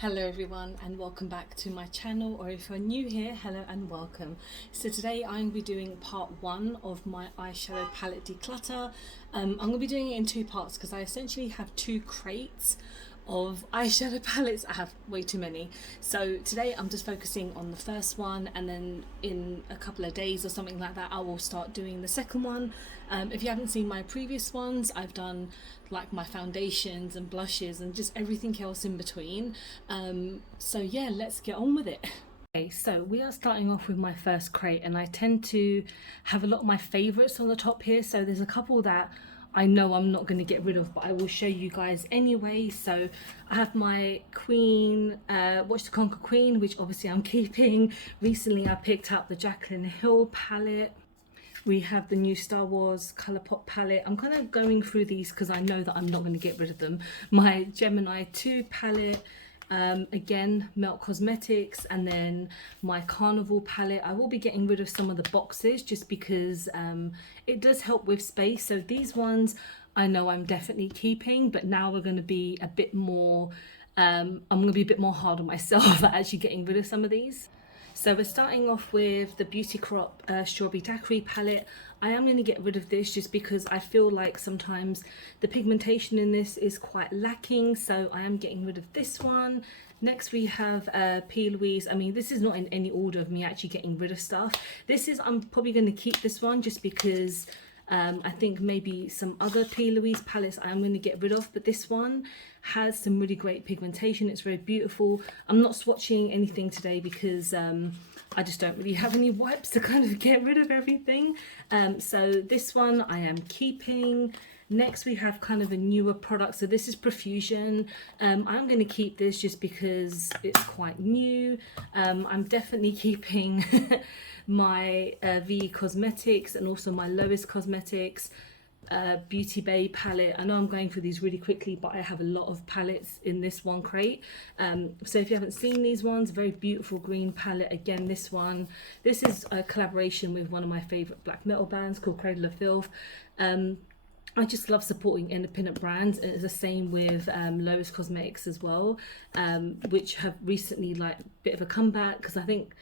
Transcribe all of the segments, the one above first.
Hello everyone and welcome back to my channel, or if you're new here, hello and welcome. So today I'm going to be doing part one of my eyeshadow palette declutter. I'm going to be doing it in two parts because I essentially have two crates of eyeshadow palettes. I have way too many. So today I'm just focusing on the first one, and then in a couple of days or something like that I will start doing the second one. If you haven't seen my previous ones, I've done like my foundations and blushes and just everything else in between. So yeah, let's get on with it. Okay, so we are starting off with my first crate, and I tend to have a lot of my favorites on the top here. So there's a couple that I know I'm not going to get rid of, but I will show you guys anyway. So I have my Queen, Watch the Conquer Queen, which obviously I'm keeping. Recently I picked up the Jaclyn Hill palette. We have the new Star Wars Colourpop palette. I'm kind of going through these because I know that I'm not going to get rid of them. My Gemini 2 palette. Again, Melt Cosmetics, and then my Carnival palette. I will be getting rid of some of the boxes just because it does help with space. So these ones I know I'm definitely keeping, but now we're going to be a bit more I'm going to be a bit more hard on myself at actually getting rid of some of these. So we're starting off with the Beauty Crop Strawberry Daiquiri palette. I am going to get rid of this just because I feel like sometimes the pigmentation in this is quite lacking, so I am getting rid of this one. Next we have P. Louise. I mean, this is not in any order of me actually getting rid of stuff. I'm probably going to keep this one just because I think maybe some other P. Louise palettes I am going to get rid of, but this one has some really great pigmentation. It's very beautiful. I'm not swatching anything today because I just don't really have any wipes to kind of get rid of everything. So this one I am keeping. Next we have kind of a newer product. So this is Profusion. I'm going to keep this just because it's quite new. I'm definitely keeping my VE Cosmetics and also my Lowest Cosmetics Beauty Bay palette. I know I'm going through these really quickly, but I have a lot of palettes in this one crate. So if you haven't seen these ones, very beautiful green palette. Again, this is a collaboration with one of my favorite black metal bands called Cradle of Filth. I just love supporting independent brands, and it's the same with Lowest Cosmetics as well, which have recently like a bit of a comeback because I think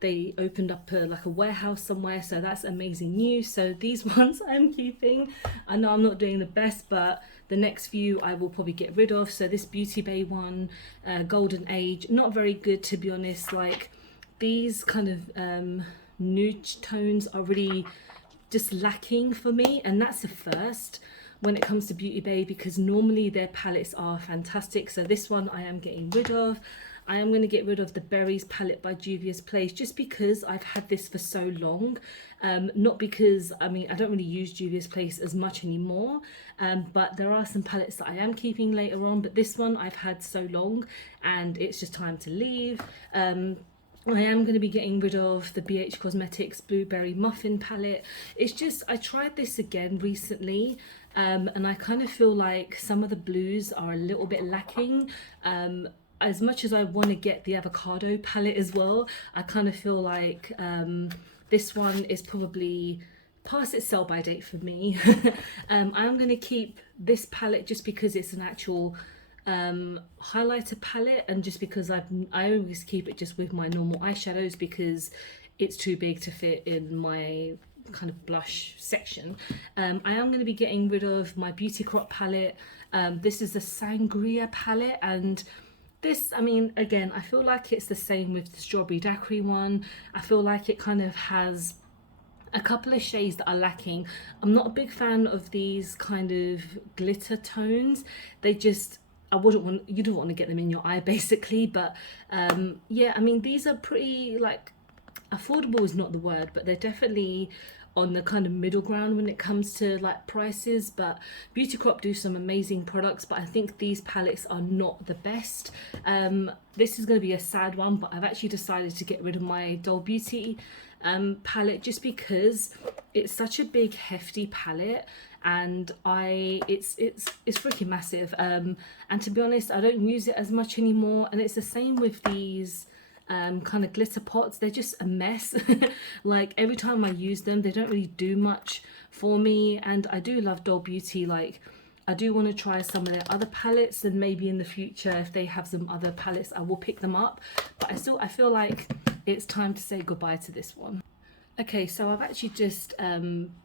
they opened up like a warehouse somewhere, so that's amazing news. So these ones I'm keeping. I know I'm not doing the best, but the next few I will probably get rid of. So this Beauty Bay one, Golden Age, not very good to be honest. Like these kind of nude tones are really just lacking for me, and that's the first when it comes to Beauty Bay, because normally their palettes are fantastic. So this one I am getting rid of. I am going to get rid of the Berries palette by Juvia's Place just because I've had this for so long. Not because, I mean, I don't really use Juvia's Place as much anymore, but there are some palettes that I am keeping later on, but this one I've had so long and it's just time to leave. I am going to be getting rid of the BH Cosmetics Blueberry Muffin palette. It's just, I tried this again recently, and I kind of feel like some of the blues are a little bit lacking. As much as I want to get the avocado palette as well, I kind of feel like this one is probably past its sell by date for me. I am going to keep this palette just because it's an actual highlighter palette, and just because I always keep it just with my normal eyeshadows because it's too big to fit in my kind of blush section. I am going to be getting rid of my Beauty Crop palette. This is the Sangria palette, and this, I mean, again, I feel like it's the same with the Strawberry Daiquiri one. I feel like it kind of has a couple of shades that are lacking. I'm not a big fan of these kind of glitter tones. They just, you don't want to get them in your eye basically, but yeah, I mean, these are pretty, like, affordable is not the word, but they're definitely on the kind of middle ground when it comes to like prices. But Beauty Crop do some amazing products, but I think these palettes are not the best. This is going to be a sad one, but I've actually decided to get rid of my Doll Beauty palette just because it's such a big hefty palette, and it's freaking massive, and to be honest I don't use it as much anymore. And it's the same with these kind of glitter pots. They're just a mess. Like every time I use them they don't really do much for me, and I do love Doll Beauty. Like I do want to try some of their other palettes, and maybe in the future if they have some other palettes I will pick them up, but I feel like it's time to say goodbye to this one. Okay, so I've actually just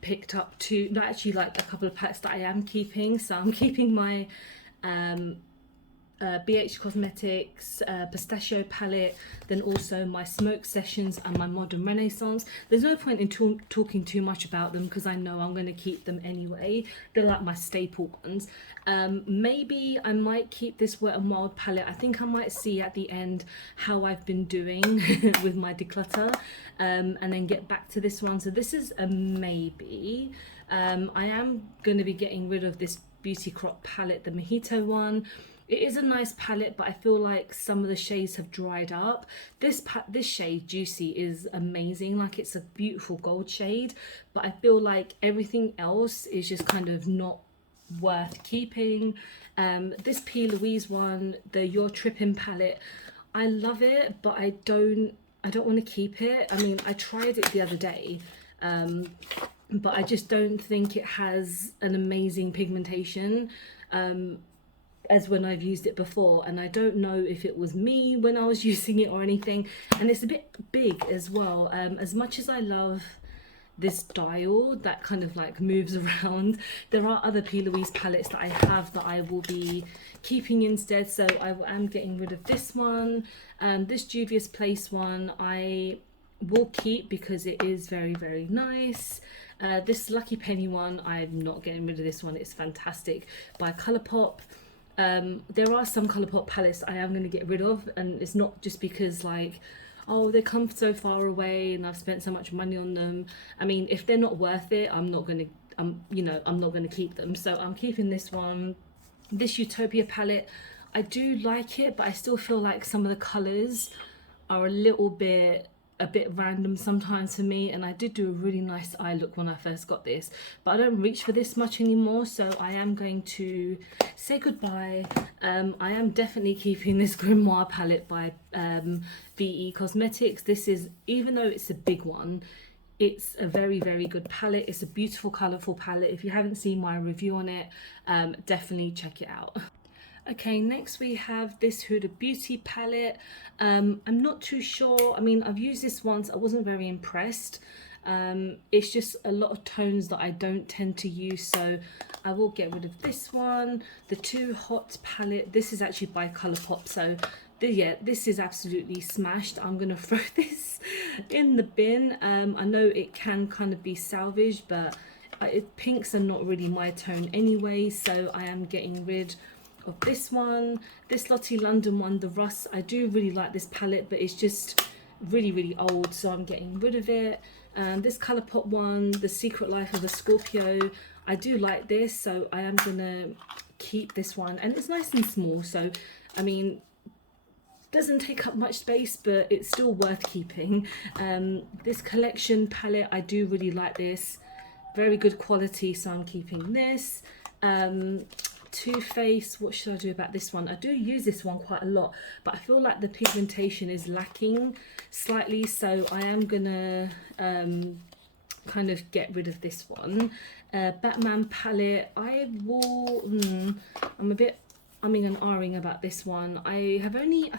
picked up like a couple of palettes that I am keeping. So I'm keeping my BH Cosmetics Pistachio palette, then also my Smoke Sessions and my Modern Renaissance. There's no point in talking too much about them because I know I'm going to keep them anyway. They're like my staple ones. Maybe I might keep this Wet n Wild palette. I think I might see at the end how I've been doing with my declutter, and then get back to this one. So this is a maybe. I am going to be getting rid of this Beauty Crop palette, the Mojito one. It is a nice palette, but I feel like some of the shades have dried up. This shade, Juicy, is amazing. Like, it's a beautiful gold shade, but I feel like everything else is just kind of not worth keeping. This P. Louise one, the You're Trippin' palette, I love it, but I don't want to keep it. I mean, I tried it the other day, but I just don't think it has an amazing pigmentation as when I've used it before, and I don't know if it was me when I was using it or anything. And it's a bit big as well. As much as I love this dial that kind of like moves around, there are other P. Louise palettes that I have that I will be keeping instead. So I am getting rid of this one. This Juvia's Place one I will keep because it is very, very nice. This Lucky Penny one, I'm not getting rid of this one. It's fantastic, by Colourpop. There are some Colourpop palettes I am going to get rid of, and it's not just because like, oh, they come so far away and I've spent so much money on them. I mean, if they're not worth it, I'm not going to keep them. So I'm keeping this one. This Utopia palette, I do like it, but I still feel like some of the colours are a bit random sometimes for me, and I did do a really nice eye look when I first got this, but I don't reach for this much anymore, so I am going to say goodbye. I am definitely keeping this Grimoire palette by VE Cosmetics. This is, even though it's a big one, it's a very, very good palette. It's a beautiful, colourful palette. If you haven't seen my review on it, definitely check it out. Okay, next we have this Huda Beauty palette. I'm not too sure. I mean, I've used this once. I wasn't very impressed. It's just a lot of tones that I don't tend to use, so I will get rid of this one. The Too Hot palette. This is actually by Colourpop, so yeah, this is absolutely smashed. I'm gonna throw this in the bin. I know it can kind of be salvaged, but pinks are not really my tone anyway, so I am getting rid of this one. This Lottie London one, the Russ, I do really like this palette, but it's just really, really old, so I'm getting rid of it. This Colourpop one, The Secret Life of a Scorpio, I do like this, so I am gonna keep this one, and it's nice and small, so I mean, doesn't take up much space, but it's still worth keeping. This Collection palette, I do really like this, very good quality, so I'm keeping this. Too Faced, what should I do about this one? I do use this one quite a lot, but I feel like the pigmentation is lacking slightly, so I am gonna kind of get rid of this one. Batman palette, I will, I'm a bit umming and ahhing about this one. I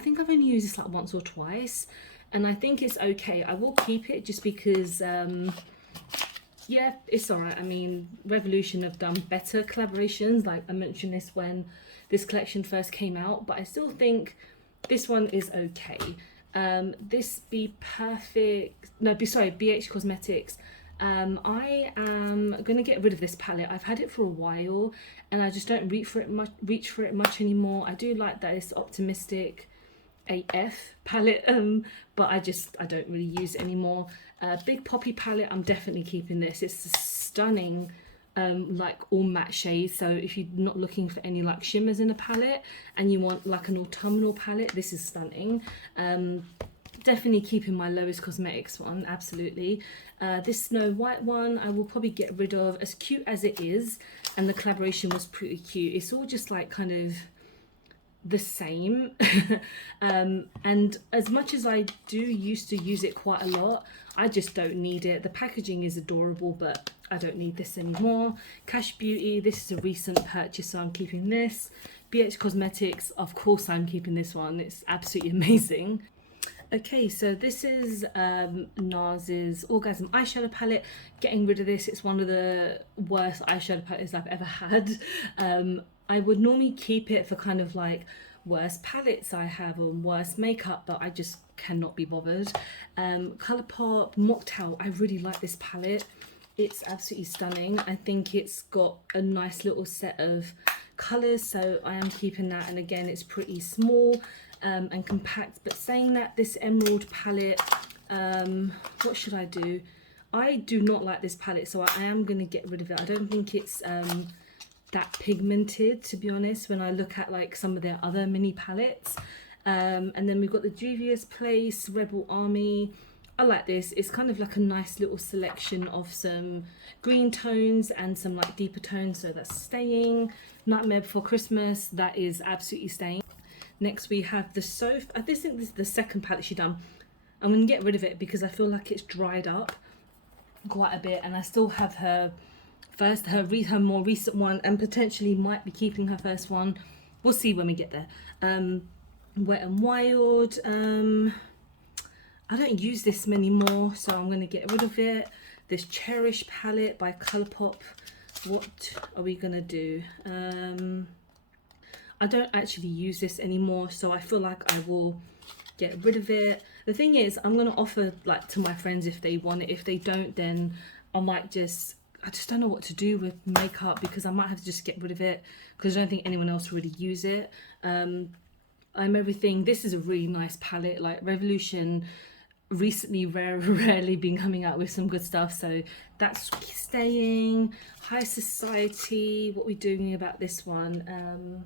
think I've only used this like once or twice, and I think it's okay. I will keep it just because yeah, it's alright. I mean, Revolution have done better collaborations. Like, I mentioned this when this collection first came out, but I still think this one is okay. This BH Cosmetics. I am gonna get rid of this palette. I've had it for a while, and I just don't reach for it much anymore. I do like that it's Optimistic AF palette, but I don't really use it anymore. Big Poppy palette, I'm definitely keeping this. It's a stunning like all matte shades, so if you're not looking for any like shimmers in a palette and you want like an autumnal palette, this is stunning. Definitely keeping my Lowest Cosmetics one, absolutely. This Snow White one I will probably get rid of, as cute as it is, and the collaboration was pretty cute. It's all just like kind of the same. And as much as I do used to use it quite a lot, I just don't need it. The packaging is adorable, but I don't need this anymore. Cash Beauty, this is a recent purchase, so I'm keeping this. BH Cosmetics, of course I'm keeping this one. It's absolutely amazing. Okay, so this is Nars's Orgasm eyeshadow palette. Getting rid of this. It's one of the worst eyeshadow palettes I've ever had. I would normally keep it for kind of like worst palettes I have or worst makeup, but I just cannot be bothered. Colourpop Mocktail, I really like this palette. It's absolutely stunning. I think it's got a nice little set of colours, so I am keeping that. And again, it's pretty small and compact. But saying that, this Emerald palette, what should I do? I do not like this palette, so I am going to get rid of it. I don't think it's that pigmented, to be honest, when I look at like some of their other mini palettes. And then we've got the Juvia's Place Rebel Army. I like this. It's kind of like a nice little selection of some green tones and some like deeper tones, so that's staying. Nightmare Before Christmas, that is absolutely staying. Next we have the Soph. I think this is the second palette she's done. I'm going to get rid of it because I feel like it's dried up quite a bit, and I still have her first, her more recent one, and potentially might be keeping her first one. We'll see when we get there. Wet n Wild. I don't use this many more, so I'm going to get rid of it. This Cherish palette by Colourpop. What are we going to do? I don't actually use this anymore, so I feel like I will get rid of it. The thing is, I'm going to offer like to my friends if they want it. If they don't, then I might just, I just don't know what to do with makeup, because I might have to just get rid of it because I don't think anyone else will really use it. I'm Everything. This is a really nice palette. Like Revolution recently rarely been coming out with some good stuff, so that's staying. High Society, what are we doing about this one?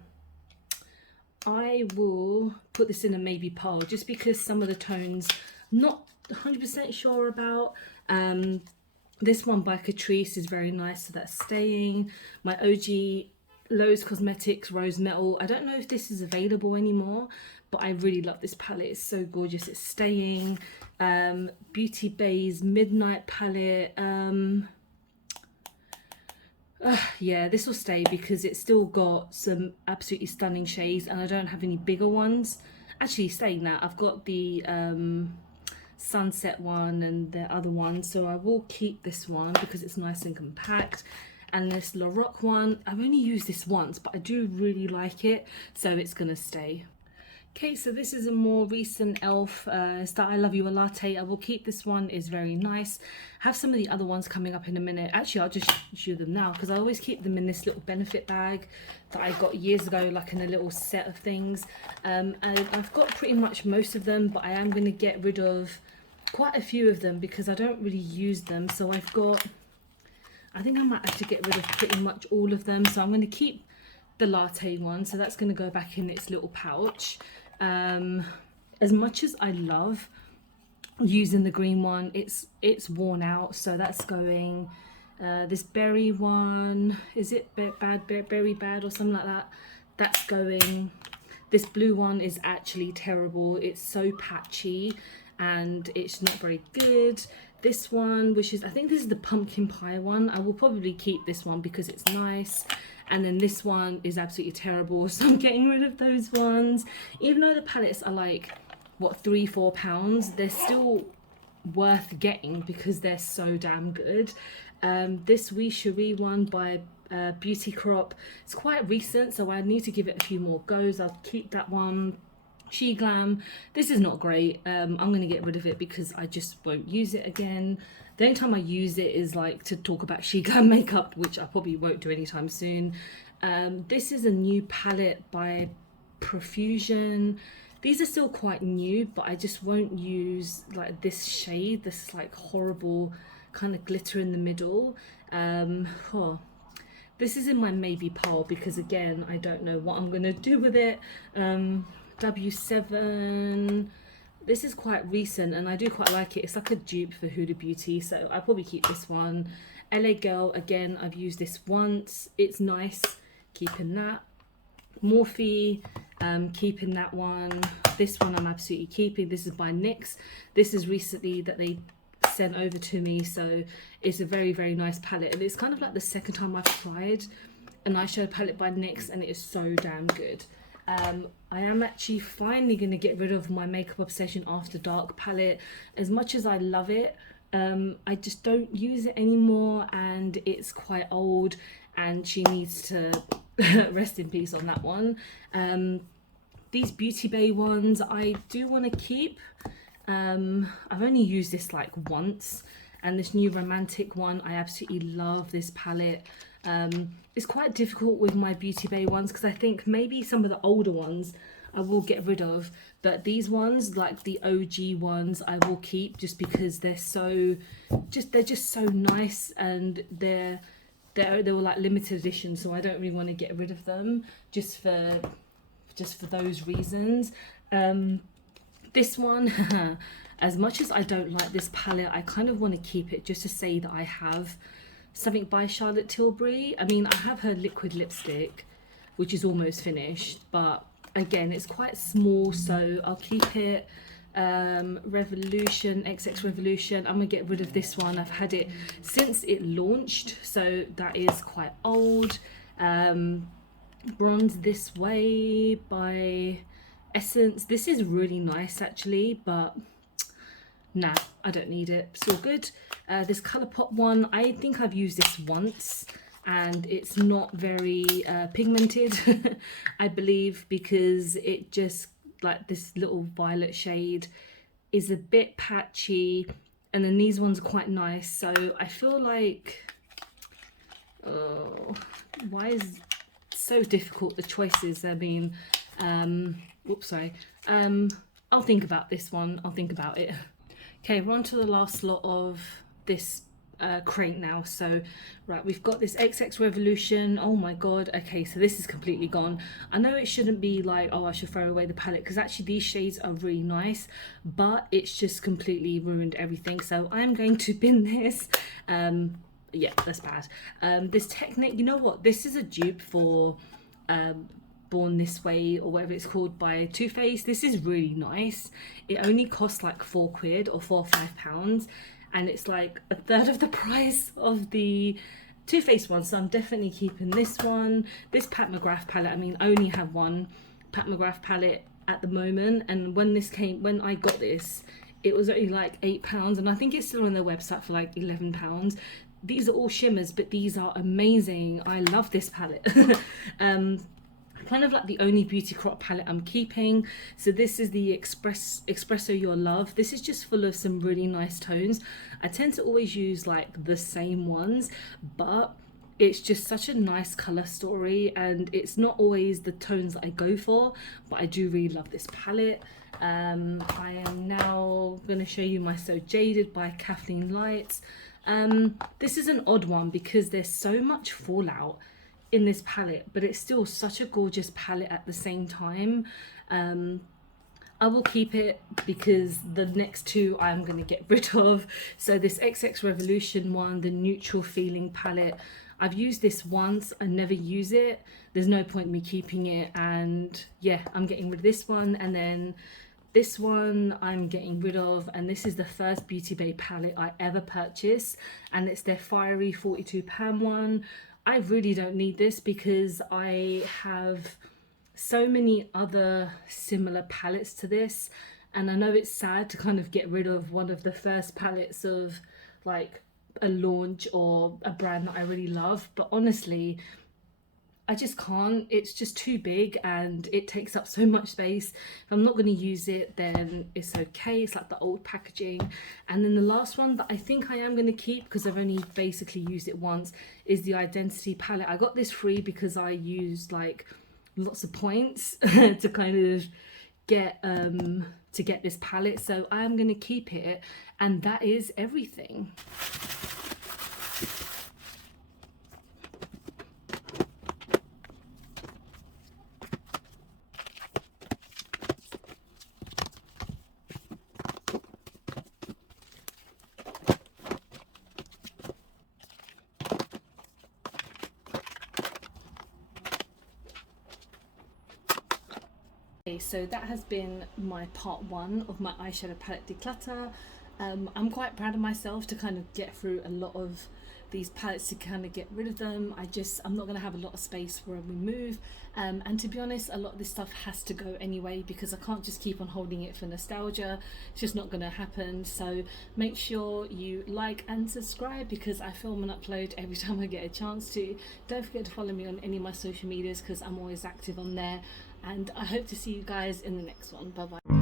I will put this in a maybe pile just because some of the tones not 100% sure about. This one by Catrice is very nice, so that's staying. My OG Lowe's Cosmetics Rose Metal, I don't know if this is available anymore, but I really love this palette. It's so gorgeous. It's staying. Beauty Bay's Midnight palette. Yeah, this will stay because it's still got some absolutely stunning shades, and I don't have any bigger ones. Actually, saying that, I've got the Sunset one and the other one, so I will keep this one because it's nice and compact. And this La Roque one, I've only used this once, but I do really like it, so it's gonna stay. Okay, so this is a more recent e.l.f. It's that I Love You a Latte. I will keep this one, is very nice. Have some of the other ones coming up in a minute. Actually, I'll just show them now because I always keep them in this little benefit bag that I got years ago, like in a little set of things. And I've got pretty much most of them, but I am going to get rid of quite a few of them because I don't really use them. So I've got, I think I might have to get rid of pretty much all of them. So I'm going to keep the latte one, so that's going to go back in its little pouch. As much as I love using the green one, it's worn out, so that's going. This berry one, is it berry bad or something like that, that's going. This blue one is actually terrible. It's so patchy and it's not very good. This one, which is, I think this is the pumpkin pie one, I will probably keep this one because it's nice. And then this one is absolutely terrible, so I'm getting rid of those ones. Even though the palettes are like, what, £3-4, they're still worth getting because they're so damn good. This Wee Cherie one by Beauty Crop, it's quite recent, so I need to give it a few more goes. I'll keep that one. She Glam, this is not great. I'm going to get rid of it because I just won't use it again. The only time I use it is like to talk about She Glam makeup, which I probably won't do anytime soon. This is a new palette by Profusion. These are still quite new, but I just won't use like this shade, this like horrible kind of glitter in the middle. This is in my maybe pile because again, I don't know what I'm going to do with it. W7, this is quite recent and I do quite like it. It's like a dupe for Huda Beauty, so I'll probably keep this one. LA Girl, again, I've used this once. It's nice, keeping that. Morphe, keeping that one. This one I'm absolutely keeping. This is by NYX. This is recently that they sent over to me, so it's a very, very nice palette, and it's kind of like the second time I've tried an eyeshadow palette by NYX, and it is so damn good. I am actually finally going to get rid of my Makeup Obsession After Dark palette. As much as I love it, I just don't use it anymore, and it's quite old, and she needs to rest in peace on that one. These Beauty Bay ones I do want to keep. I've only used this like once, and this new Romantic one, I absolutely love this palette. It's quite difficult with my Beauty Bay ones because I think maybe some of the older ones I will get rid of, but these ones, like the OG ones, I will keep just because they're just so nice, and they were like limited edition, so I don't really want to get rid of them just for those reasons. This one, as much as I don't like this palette, I kind of want to keep it just to say that I have something by Charlotte Tilbury. I mean, I have her liquid lipstick, which is almost finished, but again, it's quite small, so I'll keep it. Revolution, XX Revolution, I'm gonna get rid of this one. I've had it since it launched, so that is quite old. Bronze This Way by Essence. This is really nice actually, but nah, I don't need it. It's all good. This Colourpop one, I think I've used this once, and it's not very pigmented, I believe, because it just, like, this little violet shade is a bit patchy, and then these ones are quite nice. So I feel like, oh, why is it so difficult, the choices? I mean, whoops, sorry. I'll think about this one. I'll think about it. Okay, we're on to the last lot of this crate now. So right, we've got this XX Revolution. Oh my god. Okay, so this is completely gone. I know it shouldn't be like, oh, I should throw away the palette, because actually these shades are really nice, but it's just completely ruined everything, so I'm going to bin this. Yeah, that's bad. This Technic, you know what, this is a dupe for Born This Way, or whatever it's called, by Too Faced. This is really nice. It only costs like £4 or £4 or £5, and it's like a third of the price of the Too Faced one, so I'm definitely keeping this one. This Pat McGrath palette, I mean, I only have one Pat McGrath palette at the moment, and when I got this, it was only like £8, and I think it's still on their website for like £11. These are all shimmers, but these are amazing. I love this palette. Kind of like the only beauty crop palette I'm keeping. So this is the Espresso Your Love. This is just full of some really nice tones. I tend to always use like the same ones, but it's just such a nice color story, and it's not always the tones that I go for, but I do really love this palette. I am now going to show you my So Jaded by Kathleen Lights. This is an odd one because there's so much fallout in this palette, but it's still such a gorgeous palette at the same time. I will keep it because the next two I'm going to get rid of. So this XX Revolution one, the Neutral Feeling palette, I've used this once, I never use it, there's no point in me keeping it, and yeah, I'm getting rid of this one. And then this one I'm getting rid of, and this is the first Beauty Bay palette I ever purchased, and it's their Fiery 42 Pan one. I really don't need this because I have so many other similar palettes to this, and I know it's sad to kind of get rid of one of the first palettes of like a launch or a brand that I really love, but honestly, I just can't. It's just too big and it takes up so much space. If I'm not going to use it, then it's okay. It's like the old packaging. And then the last one that I think I am going to keep, because I've only basically used it once, is the Identity palette. I got this free because I used like lots of points to kind of get this palette. So I am going to keep it, and that is everything. Okay, so that has been my part one of my eyeshadow palette declutter. I'm quite proud of myself to kind of get through a lot of these palettes, to kind of get rid of them. I'm not going to have a lot of space when we move, and to be honest, a lot of this stuff has to go anyway, because I can't just keep on holding it for nostalgia. It's just not going to happen. So make sure you like and subscribe, because I film and upload every time I get a chance to. Don't forget to follow me on any of my social medias, because I'm always active on there, and I hope to see you guys in the next one. Bye bye.